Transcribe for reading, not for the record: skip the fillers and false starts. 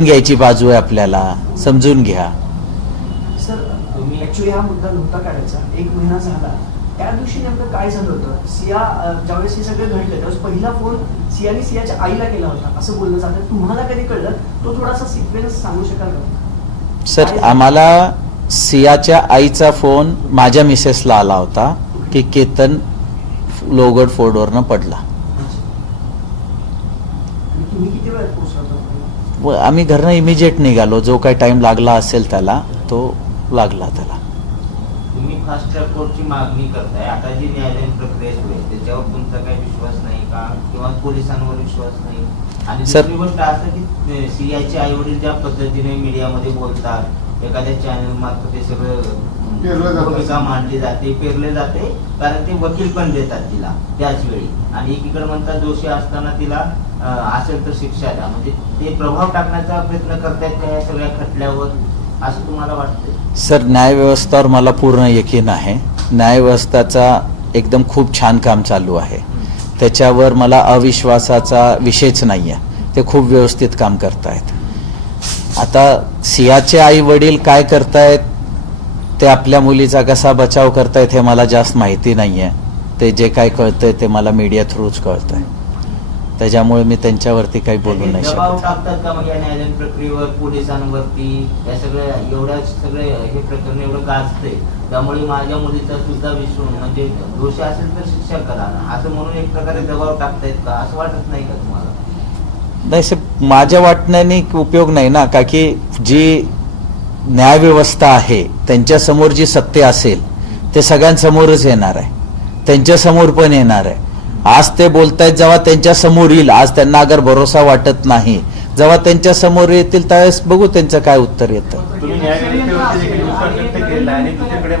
घ्यायची बाजू आहे, आपल्याला समजून घ्या. सर ऍक्च्युली हा मुद्दा नव्हता काढायचा, 1 महिना झाला. त्या दिवशी नेमकं काय झालं होतं? सिया ज्यावेळेस हे सगळं घडलं त्यावेळेस पहिला फोन सियाने सियाच्या आईला केला होता असं बोललं जातं. तुम्हाला कधी कळलं? तो थोडासा सिक्वेन्स सांगू शकाल का? सर, आम्हाला सियाच्या आईचा फोन माझ्या मिसेसला आला होता की केतन लोगड फोर्डवरनं पडला. तुम्ही किती वेळात पोहोचला होता? व आम्ही घरनं इमिजिएट निघालो. जो काही टाइम लागला असेल त्याला तो लागला त्याला. तुम्ही फास्ट ट्रॅक कोर्टची मागणी करताय, आता जी न्यायालयीन प्रक्रिया सुरू आहे त्याच्यावर तुमचा काही विश्वास नाही का, किंवा पोलिसांवर विश्वास नाही? आणि दुसरी गोष्ट असं की सियाचे आई वडील ज्या पद्धतीने मीडियामध्ये बोलतात, एखाद्या चॅनल मार्फत ते सगळं भूमिका मांडली जाते, पेरले जाते, कारण ते वकील पण देतात तिला त्याच वेळी, आणि एकीकडे म्हणतात दोषी असताना तिला असेल तर शिक्षा द्या. म्हणजे ते प्रभाव टाकण्याचा प्रयत्न करतायत त्या सगळ्या खटल्यावर, असं तुम्हाला वाटतंय? सर, न्यायव्यवस्थेवर मला पूर्ण यकीन आहे. न्यायव्यवस्थेचा एकदम खूप छान काम चालू आहे. त्याच्यावर मला अविश्वासाचा विषयच नाही आहे. ते खूप व्यवस्थित काम करतायत. आता सियाचे आई वडील काय करतायत, ते आपल्या मुलीचा कसा बचाव करतायत हे मला जास्त माहिती नाही आहे. ते जे काय कळतंय ते मला मीडिया थ्रूच कळतंय. त्याच्यामुळे मी त्यांच्यावरती काही बोलू नाही दबाव शकत. टाकतात का मग या न्यायालयीन प्रक्रियेवर, पोलिसांवरती? या सगळ्या एवढ्या सगळे हे प्रकरण एवढं गाजतंय, त्यामुळे माझ्या मुलीचा सुद्धा विश्वास, म्हणजे दोषी असेल तर शिक्षा करा, असं म्हणून एक प्रकारे दबाव टाकतायत का, असं वाटत नाही का तुम्हाला? नाही सर, माझ्या वाटण्याने उपयोग नाही ना, का की जी न्यायव्यवस्था आहे त्यांच्यासमोर जी सत्य असेल ते सगळ्यांसमोरच येणार आहे, त्यांच्यासमोर पण येणार आहे. आज ते बोलतायत, जेव्हा त्यांच्या समोर येईल, आज त्यांना अगर भरोसा वाटत नाही, जेव्हा त्यांच्या समोर येतील त्यावेळेस बघू त्यांचं काय उत्तर येतं. तुम्ही न्यायव्यवस्थेवरती देखील विश्वास व्यक्त केला आणि दुसरीकडे